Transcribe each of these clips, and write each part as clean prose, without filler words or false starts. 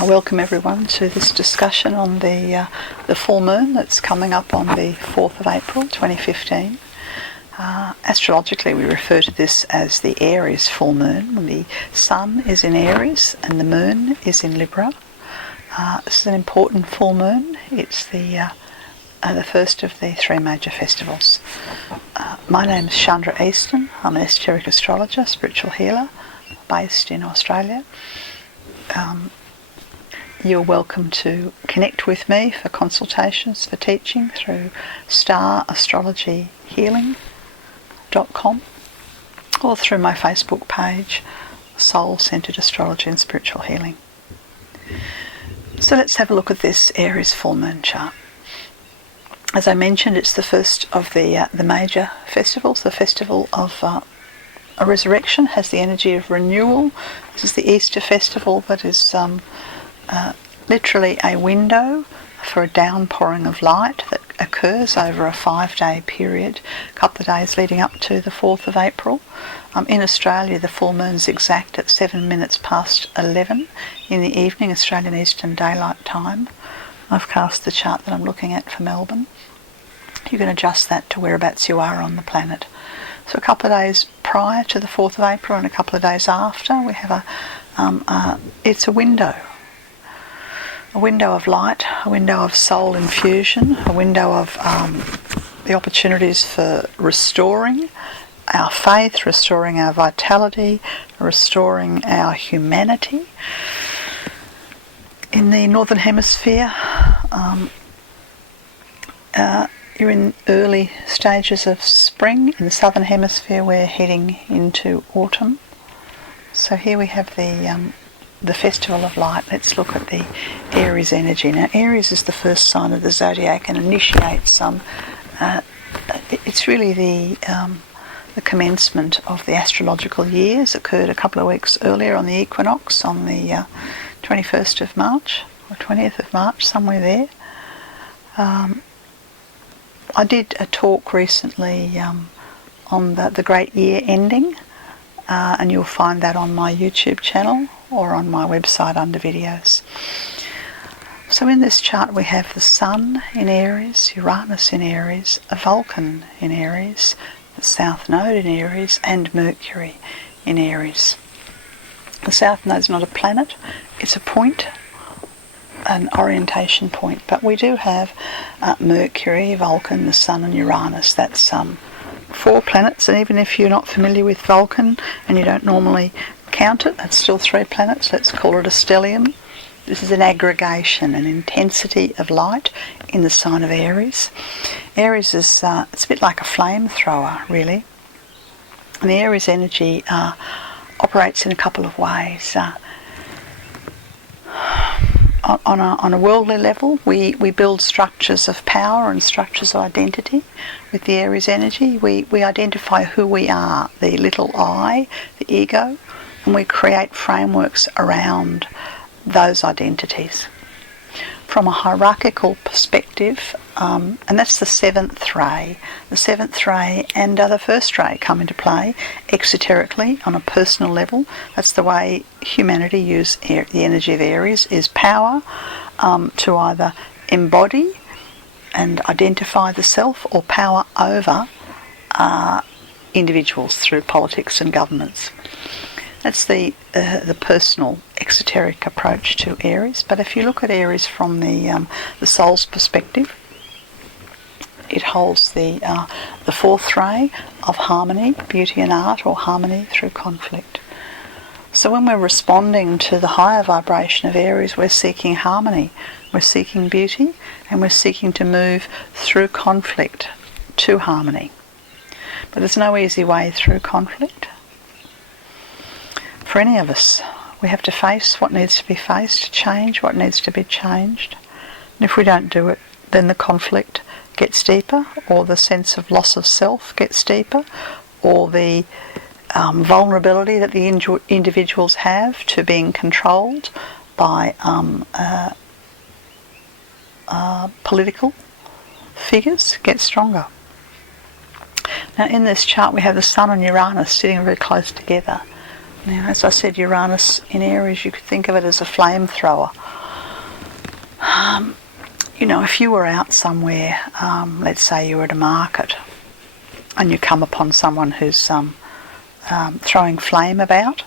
I welcome everyone to this discussion on the full moon that's coming up on the 4th of April 2015. Astrologically we refer to this as the Aries full moon. The sun is in Aries and the moon is in Libra. This is an important full moon. It's the first of the three major festivals. My name is Chandra Easton. I'm an esoteric astrologer, spiritual healer, based in Australia. You're welcome to connect with me for consultations, for teaching through starastrologyhealing.com or through my Facebook page, Soul Centered Astrology and Spiritual Healing. So let's have a look at this Aries full moon chart. As I mentioned, it's the first of the major festivals. The festival of a resurrection has the energy of renewal. This is the Easter festival that is literally a window for a downpouring of light that occurs over a 5-day period, a couple of days leading up to the 4th of April. In Australia, the full moon's exact at 7 minutes past 11 in the evening, Australian Eastern Daylight Time. I've cast the chart that I'm looking at for Melbourne. You can adjust that to whereabouts you are on the planet. So a couple of days prior to the 4th of April and a couple of days after, we have it's a window of light, a window of soul infusion, a window of the opportunities for restoring our faith, restoring our vitality, restoring our humanity. In the Northern Hemisphere, you're in early stages of spring. In the Southern Hemisphere, we're heading into autumn. So here we have the Festival of Light. Let's look at the Aries energy. Now, Aries is the first sign of the zodiac and initiates it's really the commencement of the astrological year. It occurred a couple of weeks earlier on the equinox on the 21st of March or 20th of March, somewhere there. I did a talk recently on the great year ending, and you'll find that on my YouTube channel or on my website under videos. So in this chart we have the Sun in Aries, Uranus in Aries, a Vulcan in Aries, the South Node in Aries, and Mercury in Aries. The South Node is not a planet, it's a point, an orientation point, but we do have Mercury, Vulcan, the Sun and Uranus. That's 4 planets, and even if you're not familiar with Vulcan and you don't normally count it, it's still 3 planets. Let's call it a stellium. This is an aggregation, an intensity of light in the sign of Aries. Aries is it's a bit like a flamethrower, really. And the Aries energy operates in a couple of ways. On a worldly level, we build structures of power and structures of identity with the Aries energy. We identify who we are, the little I, the ego, and we create frameworks around those identities. From a hierarchical perspective, and that's the 7th ray. The 7th ray and the first ray come into play exoterically on a personal level. That's the way humanity use the energy of Aries, is power to either embody and identify the self, or power over individuals through politics and governments. That's the personal exoteric approach to Aries. But if you look at Aries from the soul's perspective, it holds the 4th ray of harmony, beauty and art, or harmony through conflict. So when we're responding to the higher vibration of Aries, we're seeking harmony, we're seeking beauty, and we're seeking to move through conflict to harmony. But there's no easy way through conflict. For any of us, we have to face what needs to be faced, change what needs to be changed. And if we don't do it, then the conflict gets deeper, or the sense of loss of self gets deeper, or the vulnerability that the individuals have to being controlled by political figures gets stronger. Now in this chart we have the Sun and Uranus sitting very close together. Now, as I said, Uranus in Aries, you could think of it as a flamethrower. If you were out somewhere, let's say you were at a market, and you come upon someone who's throwing flame about,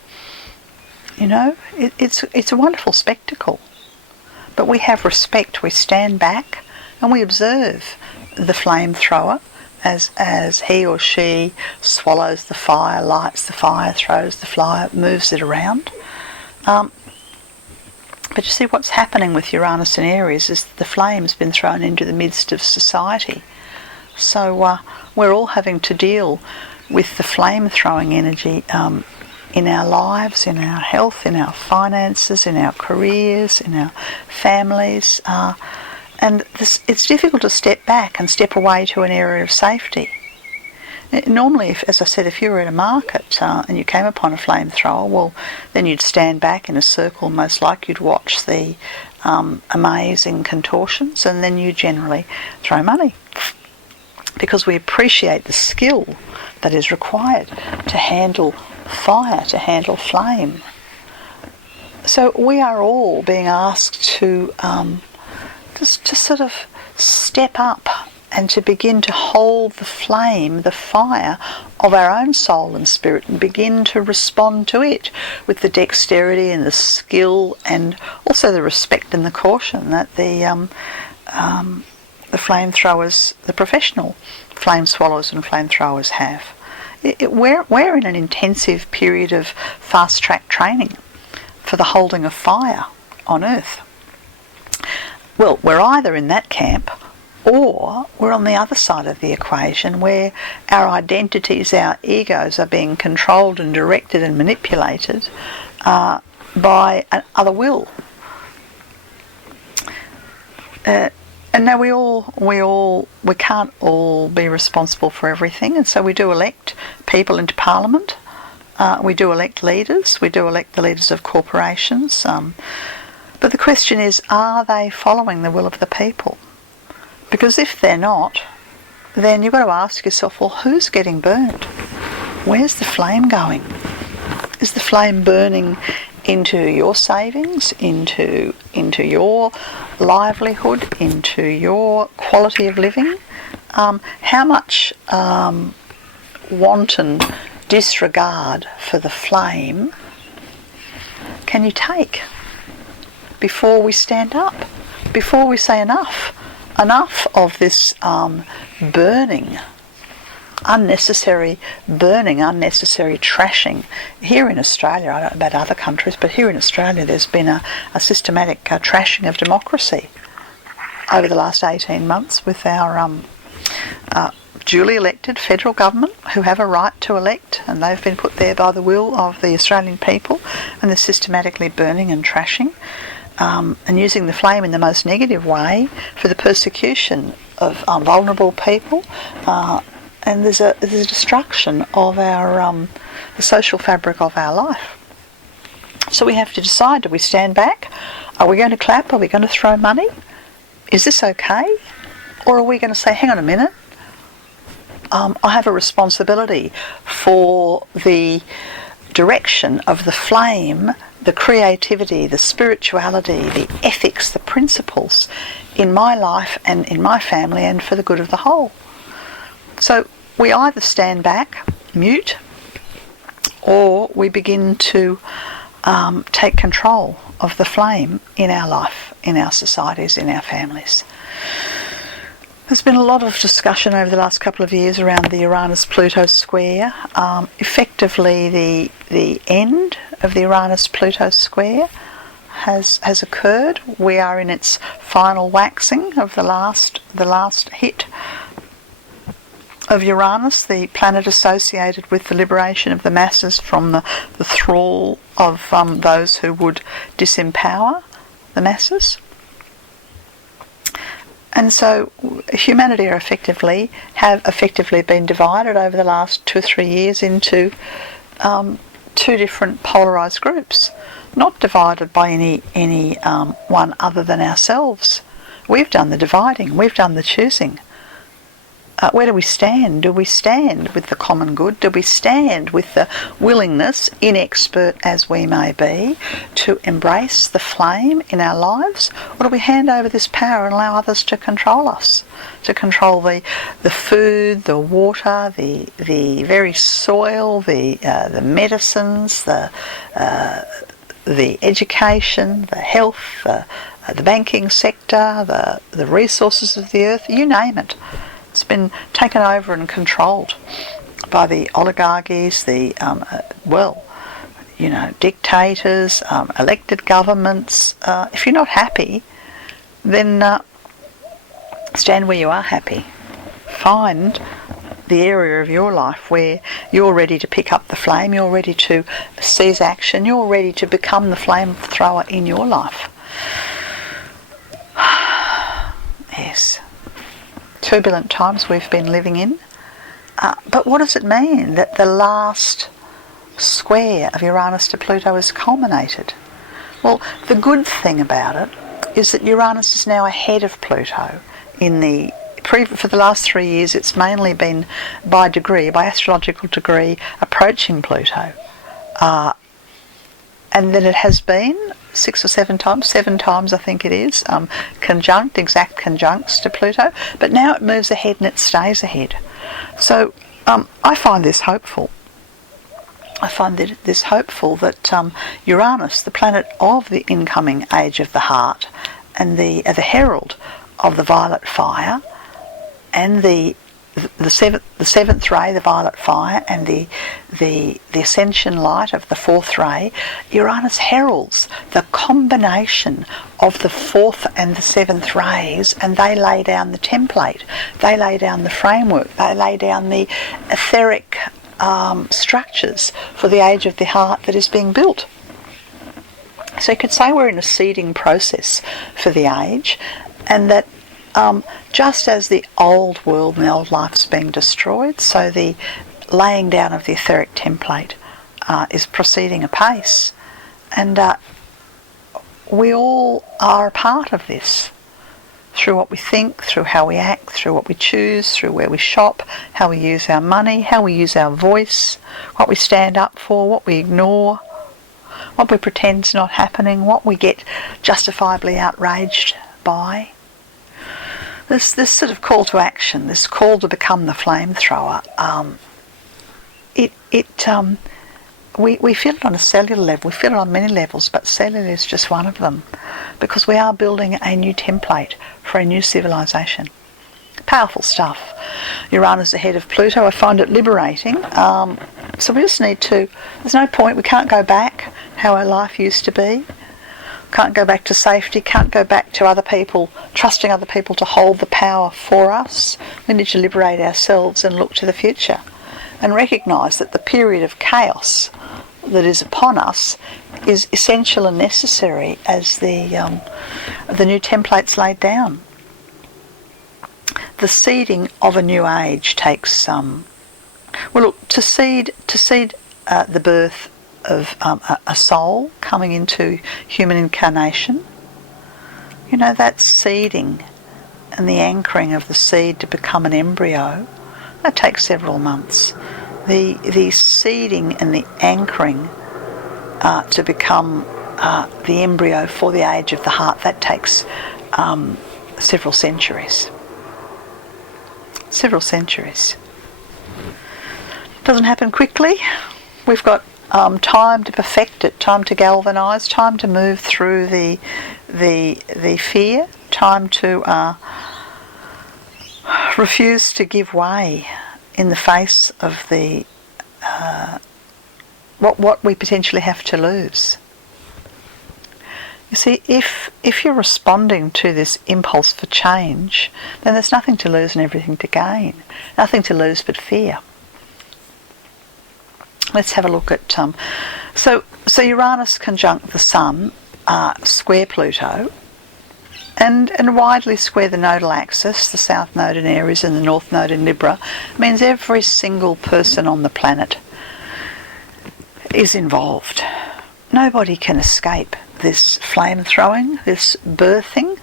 it's a wonderful spectacle. But we have respect. We stand back and we observe the flamethrower as he or she swallows the fire, lights the fire, throws the fire, moves it around. But you see, what's happening with Uranus and Aries is the flame's been thrown into the midst of society. So we're all having to deal with the flame-throwing energy in our lives, in our health, in our finances, in our careers, in our families. And it's difficult to step back and step away to an area of safety. Normally, as I said, if you were in a market and you came upon a flamethrower, well, then you'd stand back in a circle, most like you'd watch the amazing contortions, and then you generally throw money, because we appreciate the skill that is required to handle fire, to handle flame. So we are all being asked to just sort of step up and to begin to hold the flame, the fire of our own soul and spirit, and begin to respond to it with the dexterity and the skill, and also the respect and the caution that the flamethrowers, the professional flame swallowers and flamethrowers have. We're in an intensive period of fast-track training for the holding of fire on Earth. Well, we're either in that camp, or we're on the other side of the equation, where our identities, our egos, are being controlled and directed and manipulated by other will. And now we can't all be responsible for everything, and so we do elect people into Parliament. We do elect leaders. We do elect the leaders of corporations. But the question is, are they following the will of the people? Because if they're not, then you've got to ask yourself, well, who's getting burned? Where's the flame going? Is the flame burning into your savings, into your livelihood, into your quality of living? How much wanton disregard for the flame can you take before we stand up, before we say enough of this burning, unnecessary trashing? Here in Australia, I don't know about other countries, but here in Australia there's been a systematic trashing of democracy over the last 18 months with our duly elected federal government, who have a right to elect, and they've been put there by the will of the Australian people, and they're systematically burning and trashing and using the flame in the most negative way for the persecution of vulnerable people, and there's a destruction of our the social fabric of our life. So we have to decide: do we stand back? Are we going to clap? Are we going to throw money? Is this okay? Or are we going to say, hang on a minute, I have a responsibility for the direction of the flame, the creativity, the spirituality, the ethics, the principles in my life and in my family, and for the good of the whole. So we either stand back, mute, or we begin to take control of the flame in our life, in our societies, in our families. There's been a lot of discussion over the last couple of years around the Uranus-Pluto square. Effectively, the end of the Uranus-Pluto square has occurred. We are in its final waxing of the last hit of Uranus, the planet associated with the liberation of the masses from the thrall of those who would disempower the masses. And so humanity have effectively been divided over the last 2 or 3 years into two different polarised groups, not divided by any one other than ourselves. We've done the dividing, we've done the choosing. where do we stand? Do we stand with the common good? Do we stand with the willingness, inexpert as we may be, to embrace the flame in our lives? Or do we hand over this power and allow others to control us? To control the food, the water, the very soil, the medicines, the education, the health, the banking sector, the resources of the earth, you name it. It's been taken over and controlled by the oligarchies, the dictators, elected governments. If you're not happy, then stand where you are happy. Find the area of your life where you're ready to pick up the flame, you're ready to seize action, you're ready to become the flamethrower in your life. Yes. Turbulent times we've been living in. But what does it mean that the last square of Uranus to Pluto is culminated? Well, the good thing about it is that Uranus is now ahead of Pluto. For the last 3 years, it's mainly been by astrological degree, approaching Pluto. And then it has been 6 or 7 times I think it is, exact conjuncts to Pluto, but now it moves ahead and it stays ahead. So I find this hopeful. I find this hopeful that Uranus, the planet of the incoming age of the heart, and the herald of the violet fire, and the seventh ray, the violet fire, and the ascension light of the fourth ray, Uranus heralds the combination of the fourth and the seventh rays, and they lay down the template, they lay down the framework, they lay down the etheric structures for the age of the heart that is being built. So you could say we're in a seeding process for the age, and that just as the old world and the old life's being destroyed, so the laying down of the etheric template is proceeding apace. And we all are a part of this, through what we think, through how we act, through what we choose, through where we shop, how we use our money, how we use our voice, what we stand up for, what we ignore, what we pretend's not happening, what we get justifiably outraged by. This sort of call to action, this call to become the flamethrower, we feel it on a cellular level, we feel it on many levels, but cellular is just one of them, because we are building a new template for a new civilization. Powerful stuff. Uranus ahead of Pluto, I find it liberating. So we just need to, there's no point, we can't go back how our life used to be. Can't go back to safety, can't go back to other people, trusting other people to hold the power for us. We need to liberate ourselves and look to the future and recognise that the period of chaos that is upon us is essential and necessary as the new template's laid down. The seeding of a new age takes to seed the birth of a soul coming into human incarnation. You know, that seeding and the anchoring of the seed to become an embryo, that takes several months. The seeding and the anchoring to become the embryo for the age of the heart, that takes several centuries. Several centuries. Doesn't happen quickly. We've got time to perfect it, time to galvanise, time to move through the fear, time to refuse to give way in the face of the what we potentially have to lose. You see, if you're responding to this impulse for change, then there's nothing to lose and everything to gain. Nothing to lose but fear. Let's have a look at so Uranus conjunct the Sun, square Pluto, and widely square the nodal axis, the South Node in Aries and the North Node in Libra, means every single person on the planet is involved. Nobody can escape this flame throwing, this birthing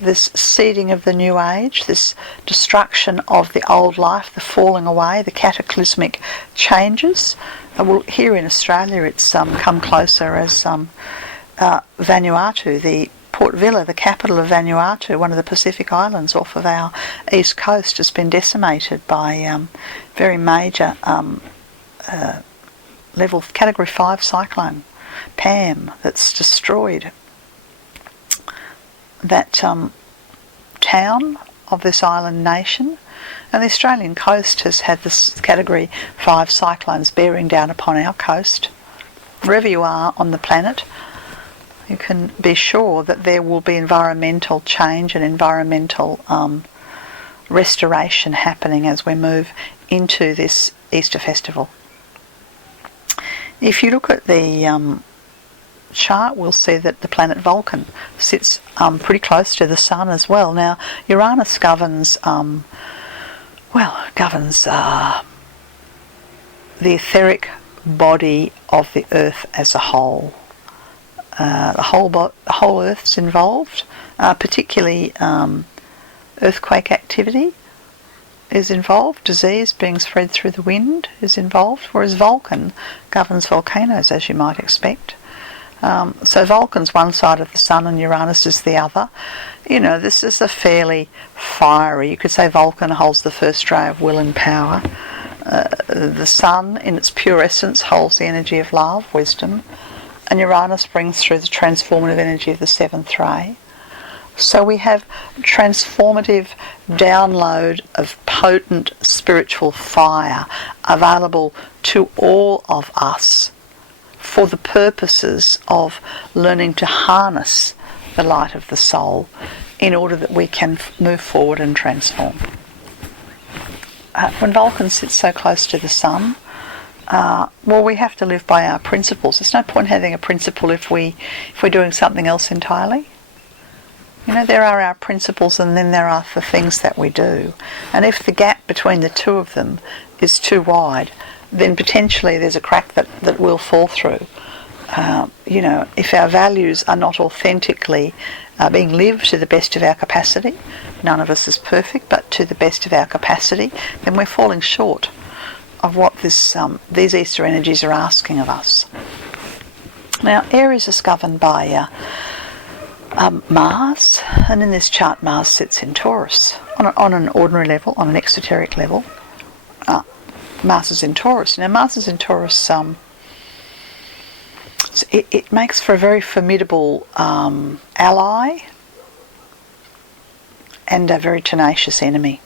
this seeding of the new age, this destruction of the old life, the falling away, the cataclysmic changes. Well, here in Australia it's come closer as Vanuatu, the Port Vila, the capital of Vanuatu, one of the Pacific Islands off of our east coast, has been decimated by very major level Category 5 cyclone, Pam, that's destroyed that town of this island nation. And the Australian coast has had this Category 5 cyclones bearing down upon our coast. Wherever you are on the planet, you can be sure that there will be environmental change and environmental restoration happening as we move into this Easter festival. If you look at the chart, we'll see that the planet Vulcan sits pretty close to the Sun as well. Now, Uranus governs the etheric body of the Earth as a whole. The whole Earth's involved, particularly earthquake activity is involved, disease being spread through the wind is involved, whereas Vulcan governs volcanoes, as you might expect. So Vulcan's one side of the Sun and Uranus is the other. You know, this is a fairly fiery, you could say Vulcan holds the first ray of will and power. The Sun, in its pure essence, holds the energy of love, wisdom, and Uranus brings through the transformative energy of the seventh ray. So we have transformative download of potent spiritual fire available to all of us for the purposes of learning to harness the light of the soul in order that we can move forward and transform. When Vulcan sits so close to the Sun, we have to live by our principles. There's no point having a principle if we're doing something else entirely. You know, there are our principles and then there are the things that we do. And if the gap between the two of them is too wide, then potentially there's a crack that will fall through. You know, if our values are not authentically being lived to the best of our capacity, none of us is perfect, but to the best of our capacity, then we're falling short of what these Easter energies are asking of us. Now, Aries is governed by Mars, and in this chart Mars sits in Taurus on an ordinary level, on an exoteric level. Mars is in Taurus. Now, Mars is in Taurus. It makes for a very formidable ally and a very tenacious enemy.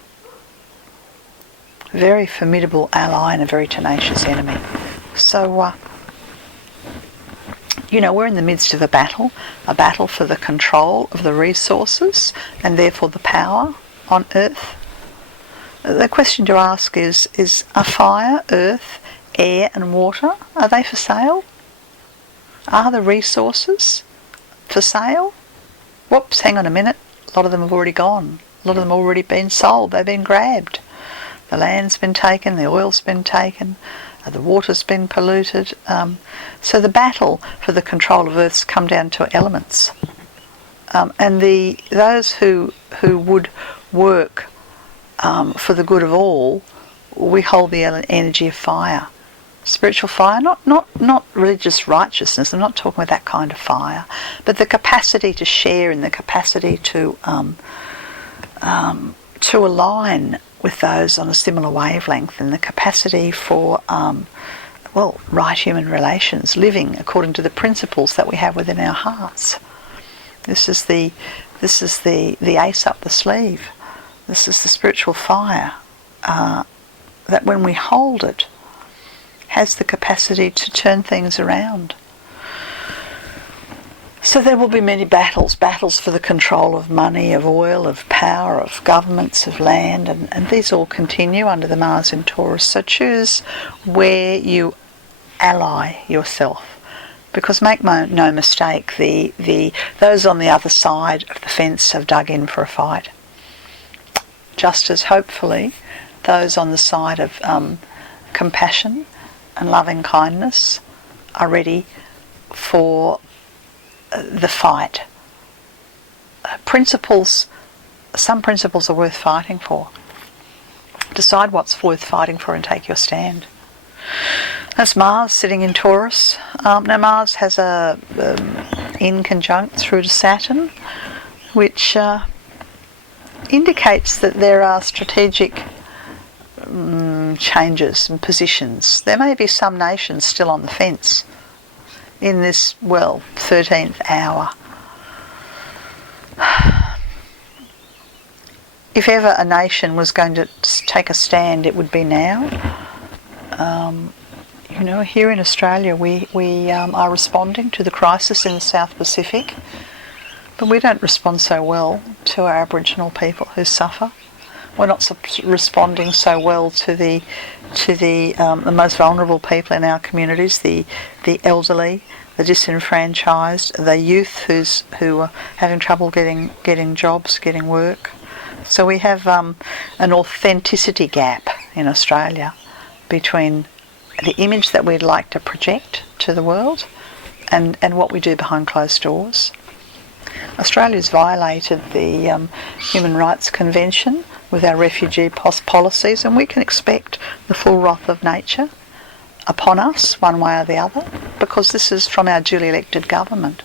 Very formidable ally and a very tenacious enemy. So, you know, we're in the midst of a battle for the control of the resources and therefore the power on Earth. The question to ask is are fire, earth, air and water, are they for sale? Are the resources for sale? Whoops, hang on a minute. A lot of them have already gone. A lot of them have already been sold. They've been grabbed. The land's been taken, the oil's been taken, the water's been polluted. So the battle for the control of Earth's come down to elements. And those who would work for the good of all, we hold the energy of fire. Spiritual fire, not religious righteousness. I'm not talking about that kind of fire, but the capacity to share and the capacity to align with those on a similar wavelength, and the capacity for right human relations, living according to the principles that we have within our hearts. This is the ace up the sleeve. This is the spiritual fire that when we hold it has the capacity to turn things around. So there will be many battles for the control of money, of oil, of power, of governments, of land, and these all continue under the Mars in Taurus. So choose where you ally yourself, because make no mistake, those on the other side of the fence have dug in for a fight. Just as hopefully those on the side of compassion and loving kindness are ready for the fight. some principles are worth fighting for. Decide what's worth fighting for and take your stand. That's Mars sitting in Taurus. Now Mars has a in conjunct through to Saturn, which indicates that there are strategic changes and positions. There may be some nations still on the fence in this, 13th hour. If ever a nation was going to take a stand, it would be now. Here in Australia we are responding to the crisis in the South Pacific, but we don't respond so well to our Aboriginal people who suffer. We're not responding so well to the most vulnerable people in our communities, the elderly, the disenfranchised, the youth who are having trouble getting jobs, getting work. So we have an authenticity gap in Australia between the image that we'd like to project to the world and what we do behind closed doors. Australia's violated the Human Rights Convention with our refugee policies, and we can expect the full wrath of nature upon us one way or the other, because this is from our duly elected government.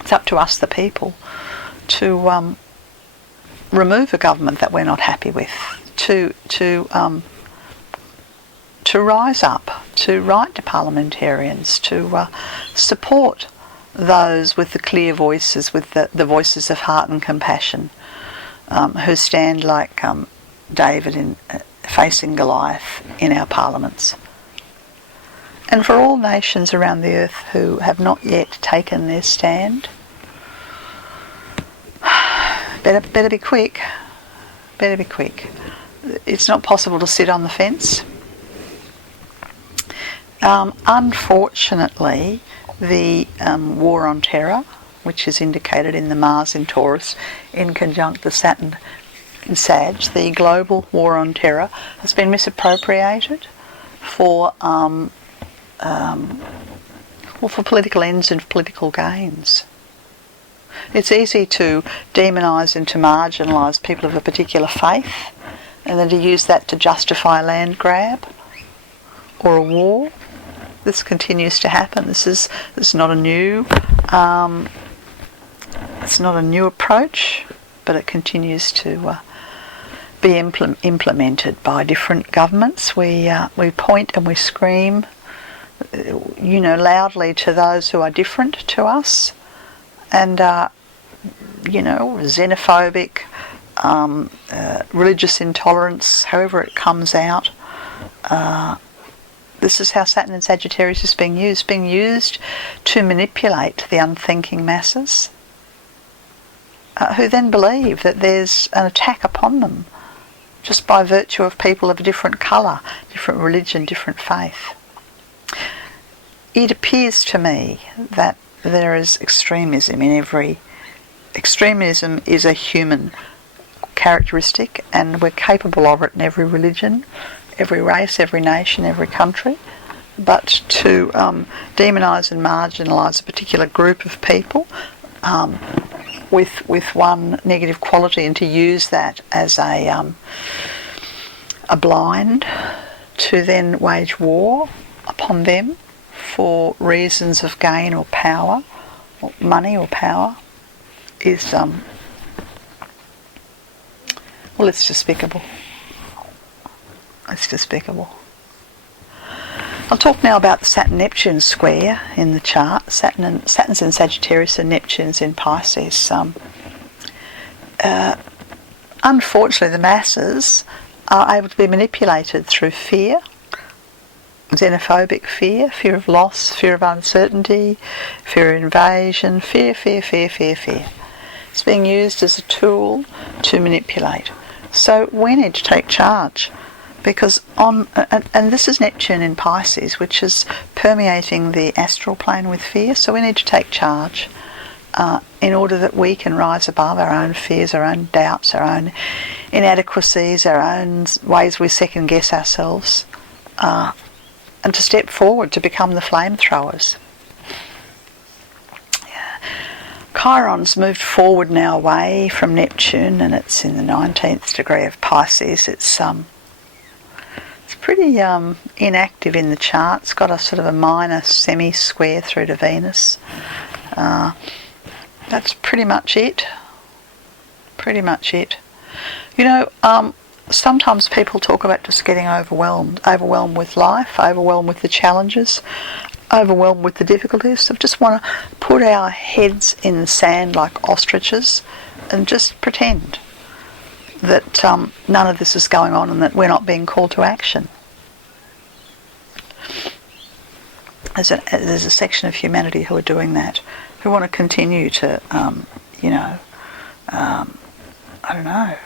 It's up to us, the people, to remove a government that we're not happy with, to rise up, to write to parliamentarians, to support those with the clear voices, with the voices of heart and compassion, who stand like David in facing Goliath in our parliaments. And for all nations around the earth who have not yet taken their stand, better be quick. Better be quick. It's not possible to sit on the fence. Unfortunately, the war on terror, which is indicated in the Mars in Taurus in conjunct the Saturn in Sag, the global war on terror, has been misappropriated for political ends and political gains. It's easy to demonise and to marginalise people of a particular faith, and then to use that to justify a land grab or a war. This continues to happen. This is not a new approach, but it continues to be implemented by different governments. We point and we scream, loudly to those who are different to us, and xenophobic, religious intolerance, however it comes out. This is how Saturn in Sagittarius is being used to manipulate the unthinking masses, who then believe that there's an attack upon them just by virtue of people of a different colour, different religion, different faith. It appears to me that there is extremism in every... Extremism is a human characteristic, and we're capable of it in every religion, every race, every nation, every country. But to demonise and marginalise a particular group of people with one negative quality, and to use that as a blind to then wage war upon them for reasons of gain or power, or money or power, is it's despicable. It's despicable. I'll talk now about the Saturn-Neptune square in the chart. Saturn's in Sagittarius and Neptune's in Pisces. Unfortunately, the masses are able to be manipulated through fear, xenophobic fear, fear of loss, fear of uncertainty, fear of invasion, fear. It's being used as a tool to manipulate. So we need to take charge, because and this is Neptune in Pisces, which is permeating the astral plane with fear. So we need to take charge in order that we can rise above our own fears, our own doubts, our own inadequacies, our own ways we second guess ourselves, and to step forward to become the flamethrowers. Chiron's moved forward now away from Neptune, and it's in the 19th degree of Pisces. It's pretty inactive in the chart. It's got a sort of a minor semi-square through to Venus. That's pretty much it. Pretty much it. You know, sometimes people talk about just getting overwhelmed with life, overwhelmed with the challenges, overwhelmed with the difficulties. I just want to put our heads in the sand like ostriches and just pretend that none of this is going on and that we're not being called to action. There's a section of humanity who are doing that, who want to continue to, I don't know,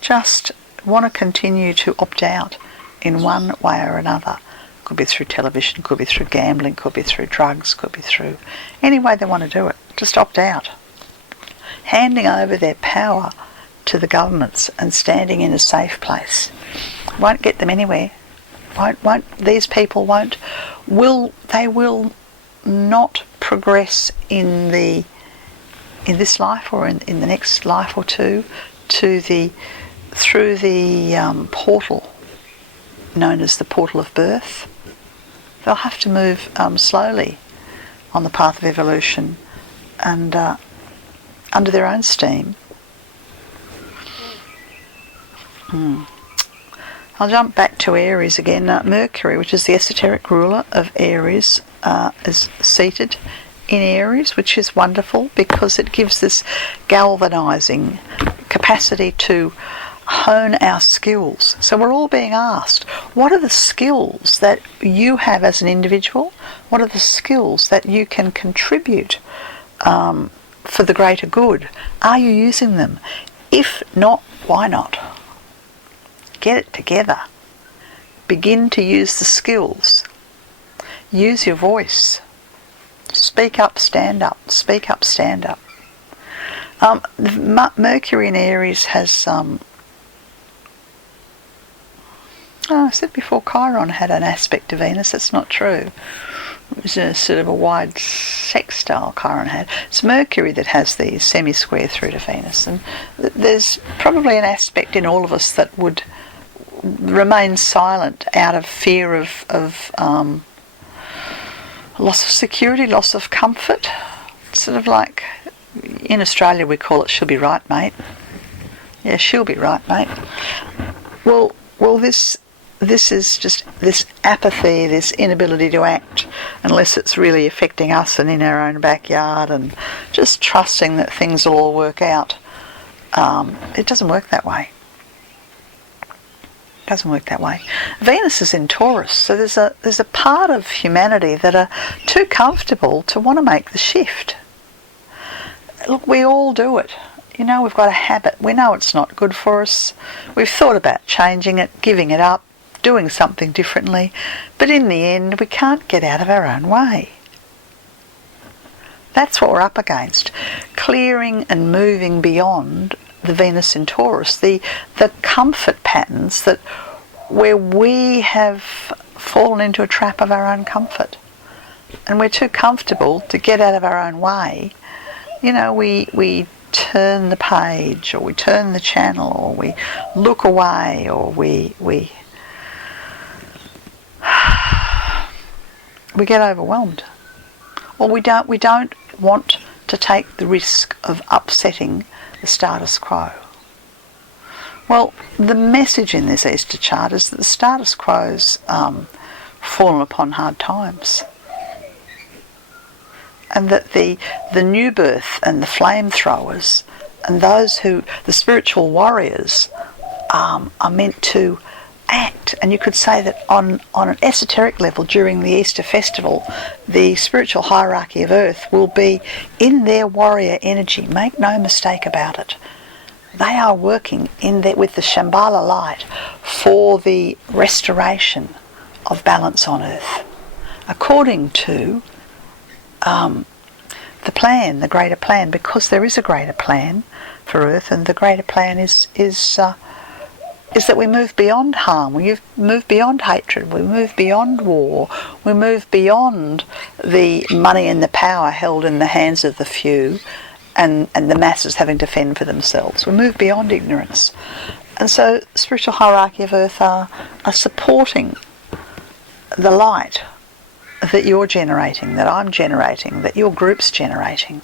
just want to continue to opt out in one way or another. Could be through television, could be through gambling, could be through drugs, could be through any way they want to do it. Just opt out. Handing over their power to the governments and standing in a safe place won't get them anywhere. These people will not progress in this life or in the next life or two through the portal known as the portal of birth. They'll have to move slowly on the path of evolution and under their own steam. I'll jump back to Aries again. Mercury, which is the esoteric ruler of Aries, is seated in Aries, which is wonderful because it gives this galvanizing capacity to hone our skills. So we're all being asked, what are the skills that you have as an individual? What are the skills that you can contribute for the greater good? Are you using them? If not, why not? Get it together. Begin to use the skills. Use your voice. Speak up, stand up. Speak up, stand up. Mercury in Aries has... I said before Chiron had an aspect to Venus. That's not true. It was a sort of a wide sextile Chiron had. It's Mercury that has the semi-square through to Venus. And there's probably an aspect in all of us that would remain silent out of fear of loss of security, loss of comfort. Sort of like, in Australia we call it, she'll be right, mate. Yeah, she'll be right, mate. Well, this is just this apathy, this inability to act unless it's really affecting us and in our own backyard, and just trusting that things will all work out. It doesn't work that way. It doesn't work that way. Venus is in Taurus, so there's a part of humanity that are too comfortable to want to make the shift. Look, we all do it. You know, we've got a habit. We know it's not good for us. We've thought about changing it, giving it up, doing something differently, but in the end we can't get out of our own way. That's what we're up against. Clearing and moving beyond the Venus in Taurus, the comfort patterns that where we have fallen into a trap of our own comfort, and we're too comfortable to get out of our own way. You know, we turn the page, or we turn the channel, or we look away, or we get overwhelmed, or we don't want to take the risk of upsetting the status quo. Well, the message in this Easter chart is that the status quo's fallen upon hard times, and that the new birth and the flamethrowers and those who, the spiritual warriors, are meant to act. And you could say that on an esoteric level during the Easter festival, the spiritual hierarchy of Earth will be in their warrior energy. Make no mistake about it. They are working with the Shambhala light for the restoration of balance on Earth, according to the plan, the greater plan, because there is a greater plan for Earth, and the greater plan is is that we move beyond harm, we move beyond hatred, we move beyond war, we move beyond the money and the power held in the hands of the few and the masses having to fend for themselves. We move beyond ignorance. And so spiritual hierarchy of earth are supporting the light that you're generating, that I'm generating, that your group's generating.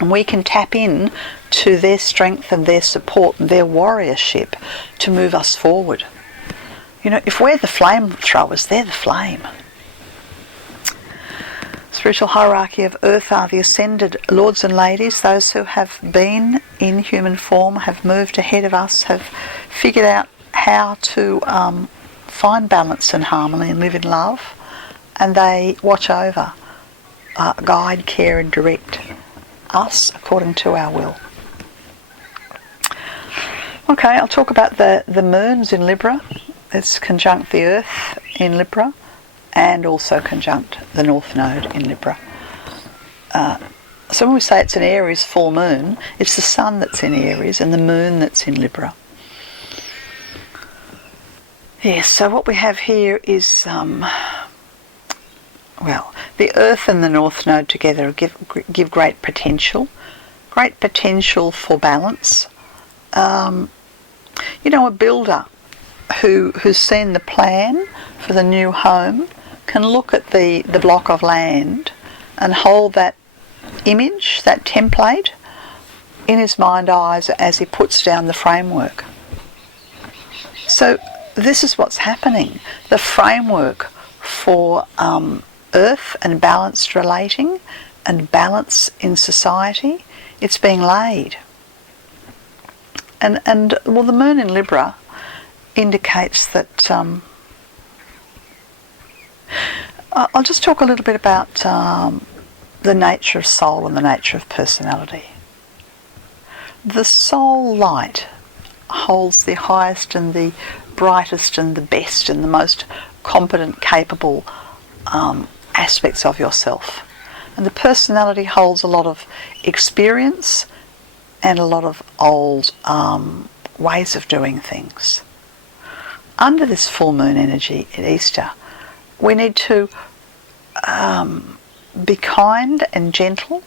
And we can tap in to their strength and their support and their warriorship to move us forward. You know, if we're the flamethrowers, they're the flame. Spiritual hierarchy of earth are the ascended lords and ladies, those who have been in human form, have moved ahead of us, have figured out how to find balance and harmony and live in love, and they watch over, guide, care and direct us according to our will. Okay, I'll talk about the moons in Libra. It's conjunct the earth in Libra and also conjunct the north node in Libra. So when we say it's an Aries full moon, it's the sun that's in Aries and the moon that's in Libra. Yes, so what we have here is, the earth and the north node together give great potential for balance. You know, a builder who's seen the plan for the new home can look at the block of land and hold that image, that template, in his mind's eyes as he puts down the framework. So this is what's happening. The framework for earth and balanced relating and balance in society, it's being laid. And the moon in Libra indicates that I'll just talk a little bit about the nature of soul and the nature of personality. The soul light holds the highest and the brightest and the best and the most competent, capable aspects of yourself. And the personality holds a lot of experience and a lot of old ways of doing things. Under this full moon energy at Easter, we need to be kind and gentle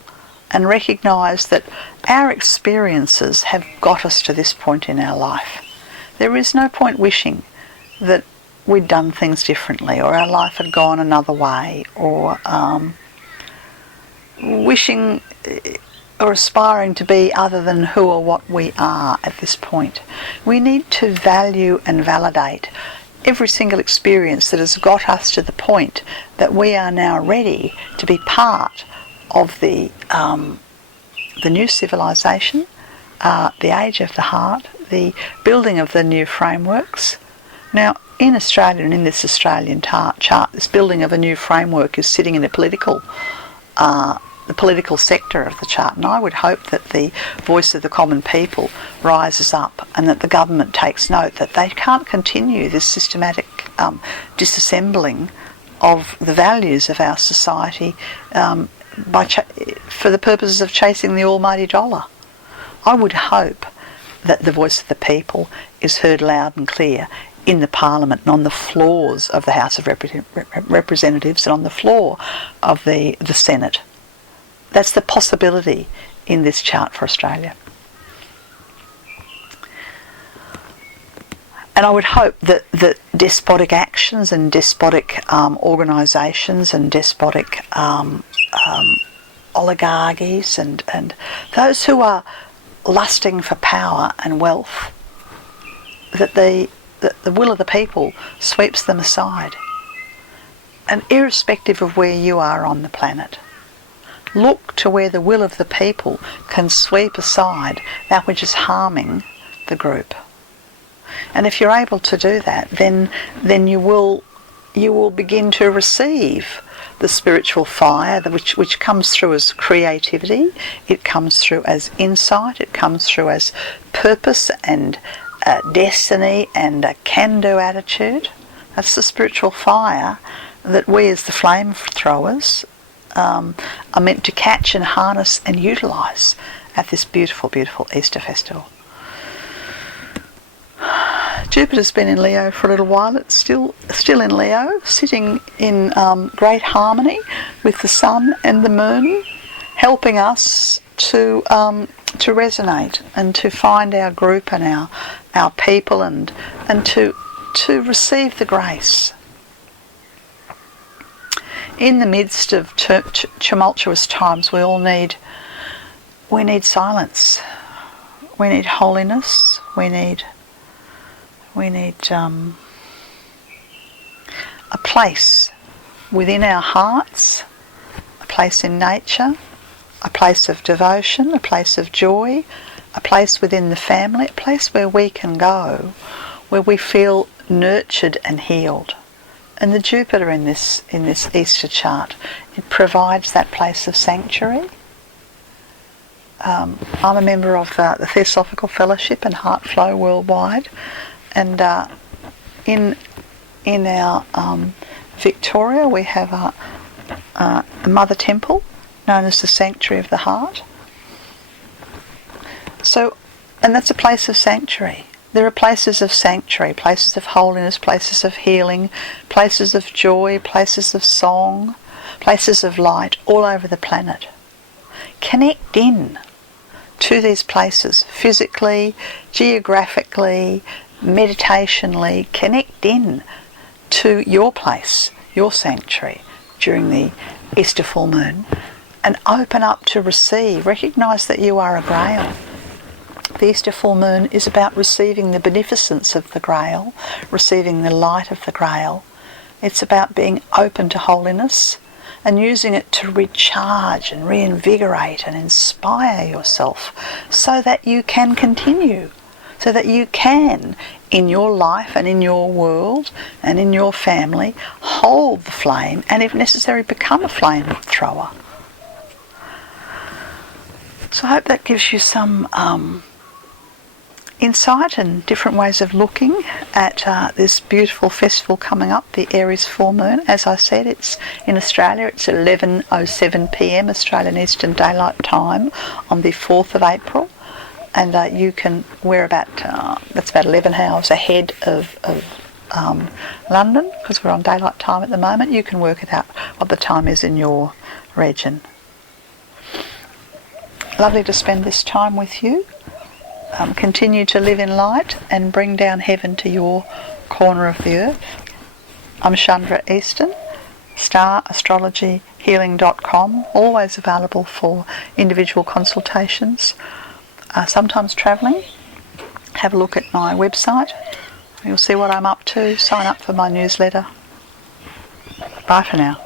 and recognise that our experiences have got us to this point in our life. There is no point wishing that we'd done things differently or our life had gone another way, or wishing or aspiring to be other than who or what we are at this point. We need to value and validate every single experience that has got us to the point that we are now ready to be part of the new civilization, the age of the heart, the building of the new frameworks. Now, in Australia and in this Australian chart, this building of a new framework is sitting in the political sector of the chart, and I would hope that the voice of the common people rises up and that the government takes note that they can't continue this systematic disassembling of the values of our society for the purposes of chasing the almighty dollar. I would hope that the voice of the people is heard loud and clear in the Parliament and on the floors of the House of Representatives and on the floor of the Senate. That's the possibility in this chart for Australia. And I would hope that despotic actions and despotic organisations and despotic oligarchies and those who are lusting for power and wealth, that the will of the people sweeps them aside. And irrespective of where you are on the planet, look to where the will of the people can sweep aside that which is harming the group. And if you're able to do that, then you will begin to receive the spiritual fire, which comes through as creativity, it comes through as insight, it comes through as purpose and destiny and a can-do attitude. That's the spiritual fire that we as the flame throwers are meant to catch and harness and utilise at this beautiful, beautiful Easter festival. Jupiter's been in Leo for a little while. It's still in Leo, sitting in great harmony with the Sun and the Moon, helping us to resonate and to find our group and our people and to receive the grace. In the midst of tumultuous times, we need silence. We need holiness. We need a place within our hearts, a place in nature, a place of devotion, a place of joy, a place within the family, a place where we can go, where we feel nurtured and healed. And the Jupiter in this Easter chart, it provides that place of sanctuary. I'm a member of the Theosophical Fellowship and Heart Flow Worldwide, and in our Victoria we have a Mother Temple known as the Sanctuary of the Heart. So, and that's a place of sanctuary. There are places of sanctuary, places of holiness, places of healing, places of joy, places of song, places of light all over the planet. Connect in to these places physically, geographically, meditationally. Connect in to your place, your sanctuary during the Easter full moon, and open up to receive. Recognise that you are a grail. The Easter full moon is about receiving the beneficence of the grail, receiving the light of the grail. It's about being open to holiness and using it to recharge and reinvigorate and inspire yourself so that you can continue, so that you can, in your life and in your world and in your family, hold the flame and, if necessary, become a flamethrower. So I hope that gives you some insight and different ways of looking at this beautiful festival coming up, the Aries full moon. As I said, it's in Australia. It's 11:07 p.m. Australian Eastern Daylight Time on the 4th of April, and we're that's about 11 hours ahead of London, because we're on daylight time at the moment. You can work it out what the time is in your region. Lovely to spend this time with you. Continue to live in light and bring down heaven to your corner of the earth. I'm Chandra Easton, starastrologyhealing.com, always available for individual consultations. Sometimes travelling. Have a look at my website. You'll see what I'm up to. Sign up for my newsletter. Bye for now.